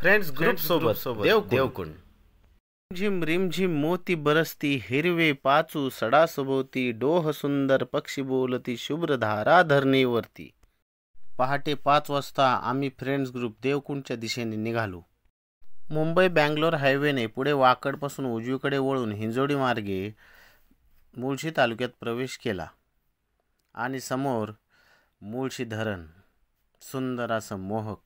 Friends group सोबत देवकुंड। झिम रिमझिम मोती बरसती, हिरवे पाचू सडा सभोवती, डोह सुंदर पक्षी बोलती, शुभ्र धारा धरणीवरती। पहाटे 5 वाजता आम्ही फ्रेंड्स ग्रुप देवकुंडच्या दिशेने निघालो. मुंबई बँगलोर हायवेने पुढे वाकडपासून उजवीकडे वळून हिंजवडी मार्गे मुळशी तालुक्यात प्रवेश केला आणि समोर मुळशी धरण, सुंदर असं मोहक.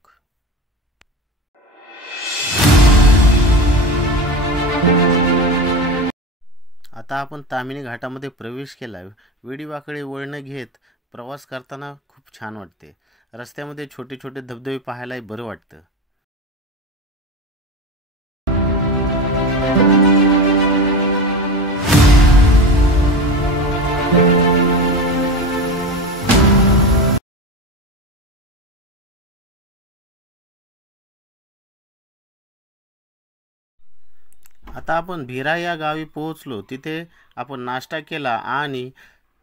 आता आपण ताम्हिणी घाटामध्ये प्रवेश केला. वेडीवाकडी वळणं घेत प्रवास करताना खूप छान वाटते. रस्त्यामध्ये छोटे छोटे धबधबे पाहायलाही बरं वाटतं. आता आपण भिरा या गावी पोहोचलो. तिथे आपण नाश्ता केला आणि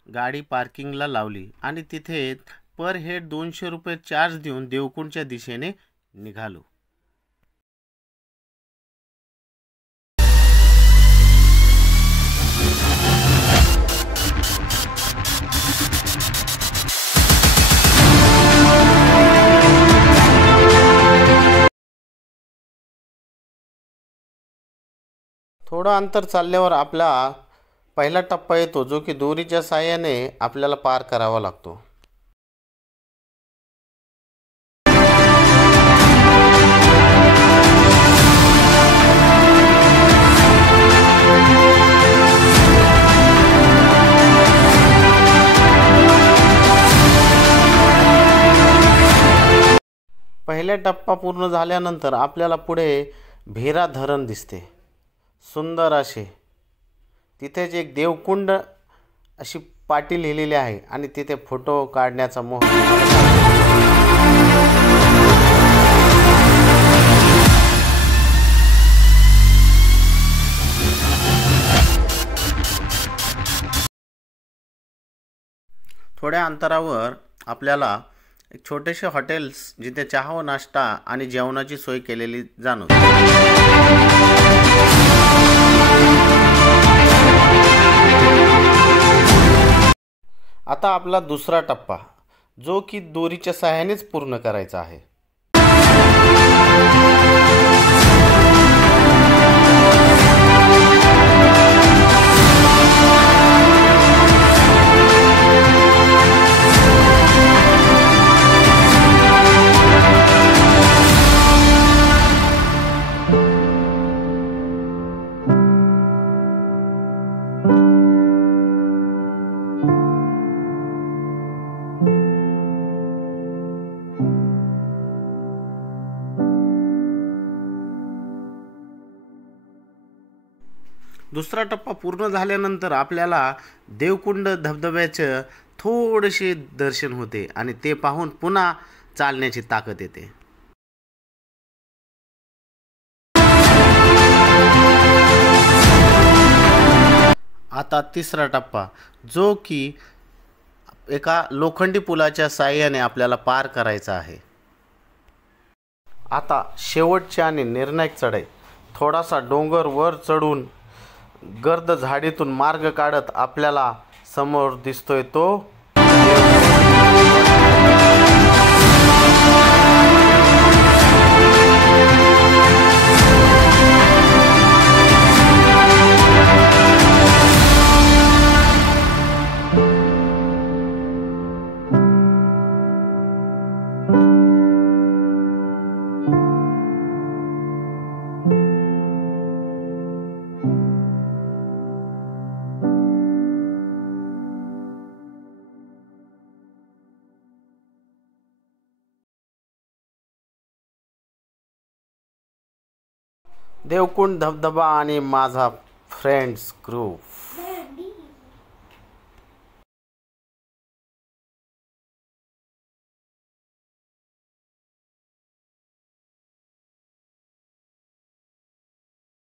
गाडी पार्किंगला लावली आणि तिथे पर हेड 200 रुपये चार्ज देऊन देवकुंडच्या दिशेने निघालो. थोडं अंतर चालल्यावर आपला पहिला टप्पा येतो, जो की दोरीच्या साहाय्याने आपल्याला पार करावा लागतो. पहिला टप्पा पूर्ण झाल्यानंतर आपल्याला पुढे भिरा धरण दिसते, सुंदर असे. तिथेच एक देवकुंड अशी पाटी लिहिलेली आहे आणि तिथे फोटो काढण्याचा मोह. थोड्या अंतरावर आपल्याला एक छोटेसे हॉटेल्स, जिथे चहा व नाश्ता आणि जेवणाची सोय केलेली जाणवते. आता आपला दुसरा टप्पा, जो की दोरीच्या सहाय्यानेच पूर्ण करायचा आहे. दुसरा टप्पा पूर्ण झाल्यानंतर आपल्याला देवकुंड धबधब्याचं थोडेसे दर्शन होते आणि ते पाहून पुन्हा चालण्याची ताकद येते. आता तिसरा टप्पा, जो की एका लोखंडी पुलाच्या साहाय्याने आपल्याला पार करायचा आहे. आता शेवटची आणि निर्णायक चढाई. थोडासा डोंगर वर चढून गर्द झाडीतून मार्ग काढत आपल्याला समोर दिसतोय तो देवकुंड धबधबा आणि माझा फ्रेंड्स ग्रुप.